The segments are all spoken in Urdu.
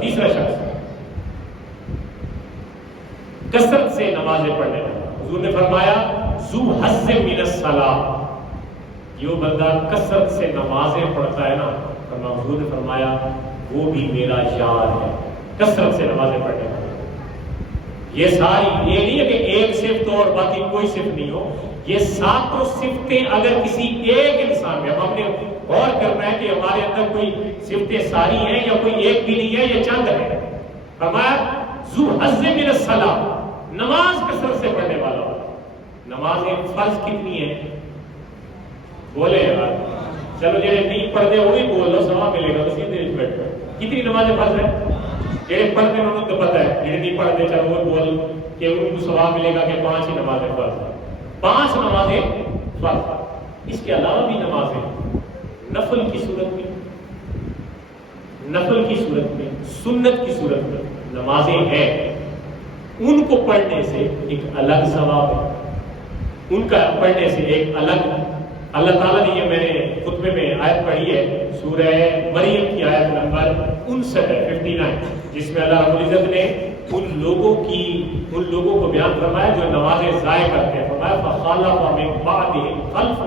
تیسرا شخص کثرت سے نمازیں پڑھنے والا. حضور نے فرمایا ذو حظ من الصلاۃ، جو بندہ کثرت سے نمازیں پڑھتا ہے نا، حضور نے فرمایا وہ بھی میرا یار ہے. کثرت سے نمازیں پڑھنے والا. یہ ساری، یہ نہیں ہے کہ ایک صفت اور باقی کوئی صفت نہیں ہو، یہ ساتوں صفتیں اگر کسی ایک انسان میں، ہم نے غور کرنا ہے کہ ہمارے اندر کوئی صفتیں ساری ہیں یا کوئی ایک بھی نہیں ہے یا چند ہے. فرمایا ذو حظ من الصلاۃ، نماز کثرت سے پڑھنے والا ہو. نمازیں فرض کتنی ہیں بولے یار؟ چلو جنہیں نہیں پڑھتے وہ بھی بول لو، ثواب ملے گا. اسی دن بیٹھ کر کتنی نمازیں فرض ہیں؟ جنہیں پڑھتے انہوں کو پتہ ہے، جنہیں نہیں پڑھتے چلو وہ بول کہ ان کو ثواب ملے گا کہ 5 ہی نمازیں فرض ہیں. 5 نمازیں فرض. اس کے علاوہ بھی نمازیں نفل کی صورت میں، نفل کی صورت میں، سنت کی صورت میں نمازیں ہیں. ان کو پڑھنے سے ایک الگ ثواب ہے. ان کا پڑھنے سے ایک الگ، اللہ تعالیٰ نے یہ میں نے خطبے میں آیت پڑھی ہے، سورہ مریم کی آیت نمبر 59 جس میں اللہ رب العزت نے ان لوگوں کو بیان فرمایا جو نمازیں ضائع کرتے ہیں. فرمایا فَخَلَفَ مِن بَعْدِهِمْ خَلْفٌ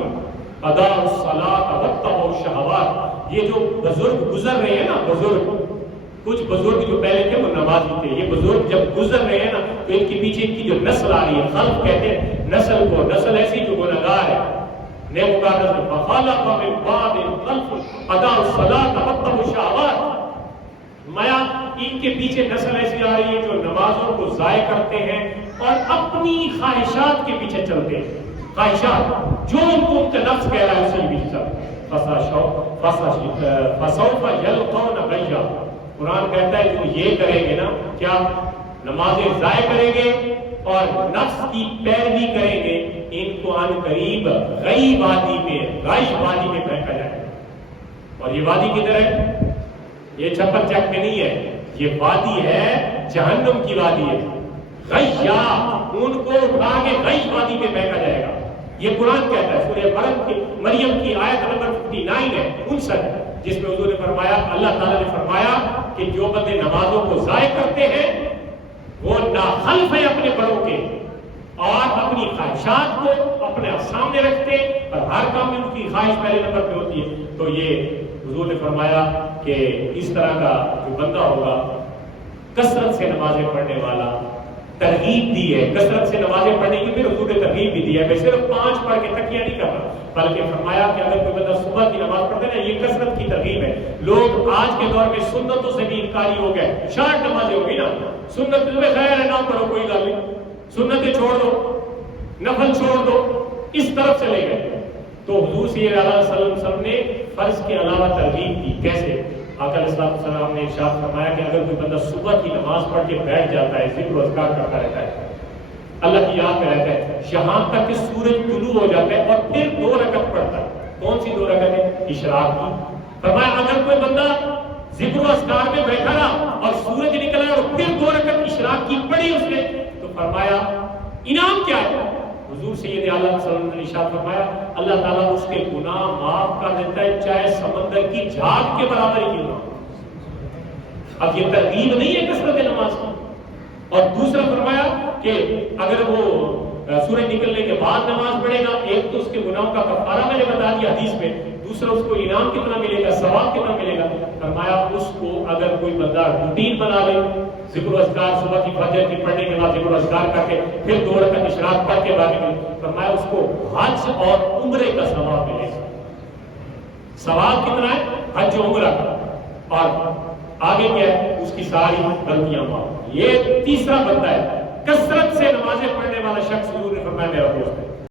أَضَاعُوا الصَّلَاةَ وَاتَّبَعُوا الشَّهَوَاتِ. یہ جو بزرگ گزر رہے ہیں نا، بزرگ کچھ بزرگ جو پہلے تھے وہ نمازی تھے، یہ بزرگ جب گزر رہے ہیں نا تو ان کے پیچھے ان کی جو نسل آ رہی ہے، خلف کہتے ہیں نسل کو، نسل ایسی جو گنہگار ہے، نیکوکار نسل. فَخَلَفَ مِن بَعْدِهِمْ خَلْفٌ أَضَاعُوا الصَّلَاةَ وَاتَّبَعُوا الشَّهَوَاتِ. مایا ان کے پیچھے نسل ایسی آ رہی ہے جو نمازوں کو ضائع کرتے ہیں اور اپنی خواہشات کے پیچھے چلتے ہیں. خواہشات جو ان کو ان کا نفس کہہ رہا ہے اسی کے پیچھے چلتے ہیں. فَسَوْفَ يَلْقَوْنَ غَيًّا. قرآن کہتا ہے جو یہ کریں گے نا، کیا نمازیں ضائع کریں گے اور نفس کی پیروی کریں گے، ان کو عن قریب غی وادی میں، غی وادی میں پھینکا جائے گا. اور یہ وادی کدھر ہے؟ یہ چھپن چک میں نہیں ہے، یہ وادی ہے جہنم کی وادی ہے. غیا، ان کو اٹھا کے غی وادی میں پھینکا جائے گا. یہ قرآن کہتا ہے. سورہ مریم کی آیت نمبر 59 ہے، 59 ہے، جس میں حضور نے فرمایا، اللہ تعالیٰ نے فرمایا کہ جو بندے نمازوں کو ضائع کرتے ہیں وہ ناخلف ہے اپنے بڑوں کے، اور اپنی خواہشات کو اپنے سامنے رکھتے اور ہر کام میں ان کی خواہش پہلے نمبر پہ ہوتی ہے. تو یہ حضور نے فرمایا کہ اس طرح کا جو بندہ ہوگا کثرت سے نمازیں پڑھنے والا، ترغیب دی ہے کثرت سے نمازیں پڑھنے کی. پھر حضور نے ترغیب بھی دی ہے، میں صرف 5 پڑھ کے تکیہ نہیں کر رہا، بلکہ فرمایا کہ اگر کوئی بندہ صبح کی نماز پڑھتا ہے نا، یہ کثرت کی ترغیب ہے. لوگ آج کے دور میں سنتوں سے بھی انکاری ہو گئے. شارٹ نمازیں ہو گئی نا، سنت میں خیر ہے نہ پڑھو کوئی گل نہیں، سنتیں چھوڑ دو، نفل چھوڑ دو، اس طرف چلے گئے. تو حضور صلی اللہ علیہ وسلم نے فرض کے علاوہ ترغیب دی. کیسے؟ آقا علیہ السلام نے ارشاد فرمایا کہ اگر کوئی بندہ صبح کی نماز پڑھ کے بیٹھ جاتا ہے، ذکر و اذکار کرتا رہتا ہے، اللہ کی یاد میں رہتا ہے، یہاں تک کہ سورج طلوع ہو جاتا ہے، اور پھر 2 رکعت پڑھتا ہے. کون سی 2 رکعت ہے؟ اشراق کی. فرمایا اگر کوئی بندہ ذکر و اذکار میں بیٹھا رہا اور سورج نکلا اور پھر 2 رکعت اشراق کی پڑھی اس نے، تو فرمایا انعام کیا ہے؟ حضور سید عالم صلی اللہ علیہ وسلم نے ارشاد فرمایا اللہ تعالیٰ اس کے گناہ معاف کر دیتا ہے، چاہے سمندر کی جھاگ کے برابر ہی کیوں نہ ہو. اب یہ ترغیب نہیں ہے کثرت نماز کی. اور دوسرا فرمایا کہ اگر وہ سورج نکلنے کے بعد نماز پڑھے گا، ایک تو اس کے گناہوں کا کفارہ میں نے بتا دیا حدیث میں، دوسرا اس کو انعام کتنا ملے گا، ثواب کتنا ملے گا. فرمایا اس کو اگر کوئی بندہ روٹین بنا لے، ذکر و اذکار صبح کی فجر کی پڑھنے کے بعد ذکر و اذکار کر کے پھر 2 رکعت اشراق پڑھ کے باقی میں، فرمایا اس کو حج اور عمرے کا ثواب ملے گا. ثواب کتنا ہے؟ حج و عمرہ کا. اور آگے کیا ہے؟ اس کی ساری غلطیاں معاف. یہ تیسرا بندہ ہے کثرت سے نمازیں پڑھنے والا شخص. حضور نے فرمایا میرا دوست ہے.